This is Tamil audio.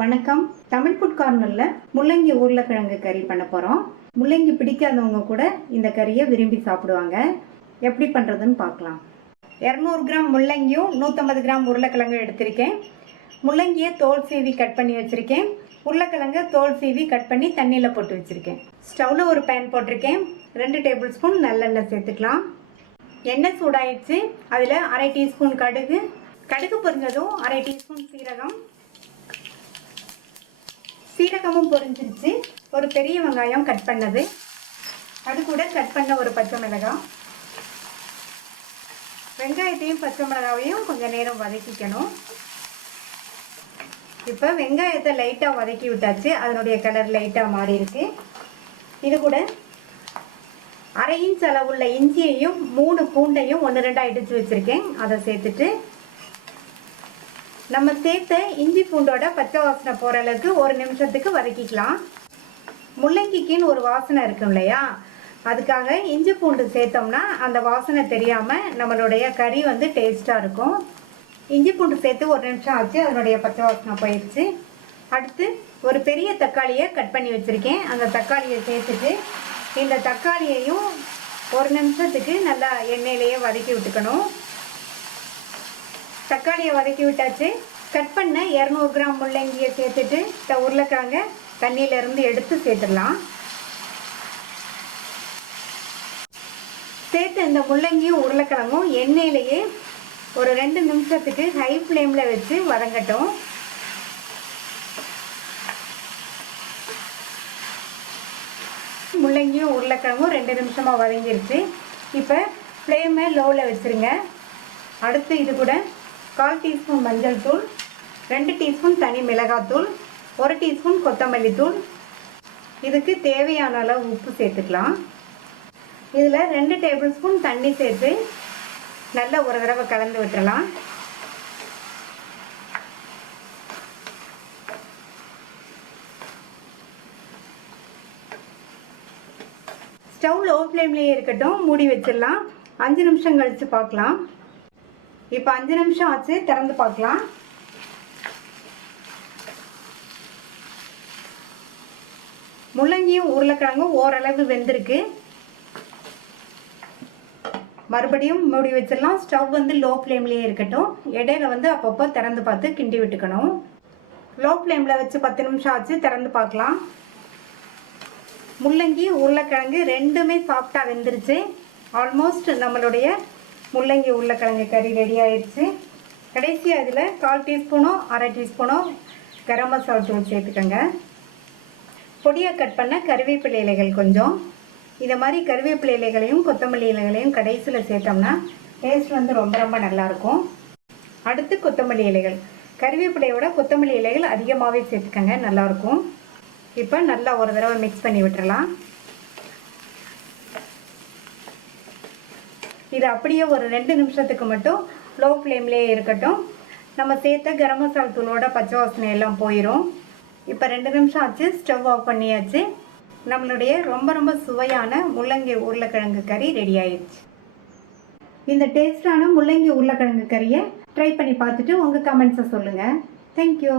வணக்கம். தமிழ் ஃபுட் கார்னர்ல முள்ளங்கி உருளைக்கிழங்கு கறி பண்ண போறோம். முள்ளங்கி பிடிக்காதவங்க கூட இந்த கறியை விரும்பி சாப்பிடுவாங்க. எப்படி பண்றதுன்னு பார்க்கலாம். 200 கிராம் முள்ளங்கியும் 150 கிராம் உருளைக்கிழங்கும் எடுத்திருக்கேன். முள்ளங்கியை தோல் சீவி கட் பண்ணி வச்சிருக்கேன். உருளைக்கிழங்கு தோல் சீவி கட் பண்ணி தண்ணியில போட்டு வச்சிருக்கேன். ஸ்டவ்ல ஒரு பேன் போட்டிருக்கேன். 2 டேபிள் ஸ்பூன் நல்லெண்ணெய் சேர்த்துக்கலாம். எண்ணெய் சூடாயிடுச்சு. அதில் 1/2 டீஸ்பூன் கடுகு பொரிஞ்சதும் 1/2 டீஸ்பூன் சீரகமும் பொரிஞ்சிருச்சு. ஒரு பெரிய வெங்காயம் கட் பண்ணது, அது கூட கட் பண்ண ஒரு பச்சை மிளகாய். வெங்காயத்தையும் பச்சை மிளகாவையும் கொஞ்சம் நேரம் வதக்கிக்கணும். இப்போ வெங்காயத்தை லைட்டாக வதக்கி விட்டாச்சு. அதனுடைய கலர் லைட்டாக மாறி இருக்கு. இது கூட 1/2 இன்ச் அளவுள்ள இஞ்சியையும் 3 பூண்டையும் 1-2 இடிச்சு வச்சிருக்கேன். அதை சேர்த்துட்டு நம்ம சேர்த்த இஞ்சி பூண்டோட பச்சை வாசனை போகிற அளவுக்கு 1 நிமிஷத்துக்கு வதக்கிக்கலாம். முள்ளங்கிக்குன்னு ஒரு வாசனை இருக்கும் இல்லையா, அதுக்காக இஞ்சி பூண்டு சேர்த்தோம்னா அந்த வாசனை தெரியாமல் நம்மளுடைய கறி வந்து டேஸ்ட்டாக இருக்கும். இஞ்சி பூண்டு சேர்த்து 1 நிமிஷம் ஆச்சு. அதனுடைய பச்சை வாசனை போயிடுச்சு. அடுத்து ஒரு பெரிய தக்காளியை கட் பண்ணி வச்சுருக்கேன். அந்த தக்காளியை சேர்த்துட்டு இந்த தக்காளியையும் 1 நிமிஷத்துக்கு நல்லா எண்ணெயிலேயே வதக்கி விட்டுக்கணும். தக்காளியை வதக்கி விட்டாச்சு. கட் பண்ண 200 கிராம் முள்ளங்கியை சேர்த்துட்டு உருளைக்கிழங்க தண்ணியிலேருந்து எடுத்து சேர்த்துடலாம். சேர்த்து இந்த முள்ளங்கியும் உருளைக்கிழங்கும் எண்ணெயிலேயே ஒரு 2 நிமிஷத்துக்கு ஹை ஃப்ளேமில் வச்சு வதங்கட்டும். முள்ளங்கியும் உருளைக்கிழங்கும் 2 நிமிஷமாக வதங்கிருச்சு. இப்போ ஃப்ளேமை லோவில் வச்சுருங்க. அடுத்து இது கூட 1/4 டீஸ்பூன் மஞ்சள் தூள், 2 டீஸ்பூன் தனி மிளகாத்தூள், 1 டீஸ்பூன் கொத்தமல்லி தூள், இதுக்கு தேவையான அளவு உப்பு சேர்த்துக்கலாம். இதில் 2 டேபிள் ஸ்பூன் தண்ணி சேர்த்து நல்லா ஒரு தடவை கலந்து விட்டுறலாம். ஸ்டவ் லோ ஃப்ளேம்லேயே இருக்கட்டும். மூடி வச்சிடலாம். 5 நிமிஷம் கழித்து பார்க்கலாம். இப்போ 5 நிமிஷம் ஆச்சு. திறந்து பார்க்கலாம். முள்ளங்கியும் உருளைக்கிழங்கும் ஓரளவு வெந்திருக்கு. மறுபடியும் மூடி வச்சிடலாம். ஸ்டவ் வந்து லோ ஃப்ளேம்லேயே இருக்கட்டும். இடையில வந்து அப்பப்போ திறந்து பார்த்து கிண்டி விட்டுக்கணும். லோ ஃப்ளேமில் வச்சு 10 நிமிஷம் ஆச்சு. திறந்து பார்க்கலாம். முள்ளங்கி உருளைக்கிழங்கு ரெண்டுமே சாஃப்டாக வெந்துருச்சு. ஆல்மோஸ்ட் நம்மளுடைய முள்ளங்கி உருளைக்கிழங்கு கறி ரெடி ஆயிடுச்சு. கடைசியாக இதில் 1/4 டீஸ்பூனோ 1/2 டீஸ்பூனோ கரம் மசாலா தூள் சேர்த்துக்கோங்க. பொடியாக கட் பண்ண கருவேப்பிலை இலைகள் கொஞ்சம். இந்த மாதிரி கருவேப்பிலை இலைகளையும் கொத்தமல்லி இலைகளையும் கடைசியில் சேர்த்தோம்னா டேஸ்ட் வந்து ரொம்ப ரொம்ப நல்லாயிருக்கும். அடுத்து கொத்தமல்லி இலைகள். கருவேப்பிலையோட கொத்தமல்லி இலைகள் அதிகமாகவே சேர்த்துக்கோங்க, நல்லாயிருக்கும். இப்போ நல்லா ஒரு தடவை மிக்ஸ் பண்ணி விட்டுறலாம். இது அப்படியே ஒரு 2 நிமிஷத்துக்கு மட்டும் லோ ஃப்ளேம்லேயே இருக்கட்டும். நம்ம சேர்த்த கரம் மசாலா தூளோட பச்சை வாசனை எல்லாம் போயிடும். இப்போ 2 நிமிஷம் ஆச்சு. ஸ்டவ் ஆஃப் பண்ணியாச்சு. நம்மளுடைய ரொம்ப ரொம்ப சுவையான முள்ளங்கி உருளைக்கிழங்கு கறி ரெடி ஆயிடுச்சு. இந்த டேஸ்டான முள்ளங்கி உருளைக்கிழங்கு கறியை ட்ரை பண்ணி பார்த்துட்டு உங்கள் கமெண்ட்ஸை சொல்லுங்கள். தேங்க்யூ.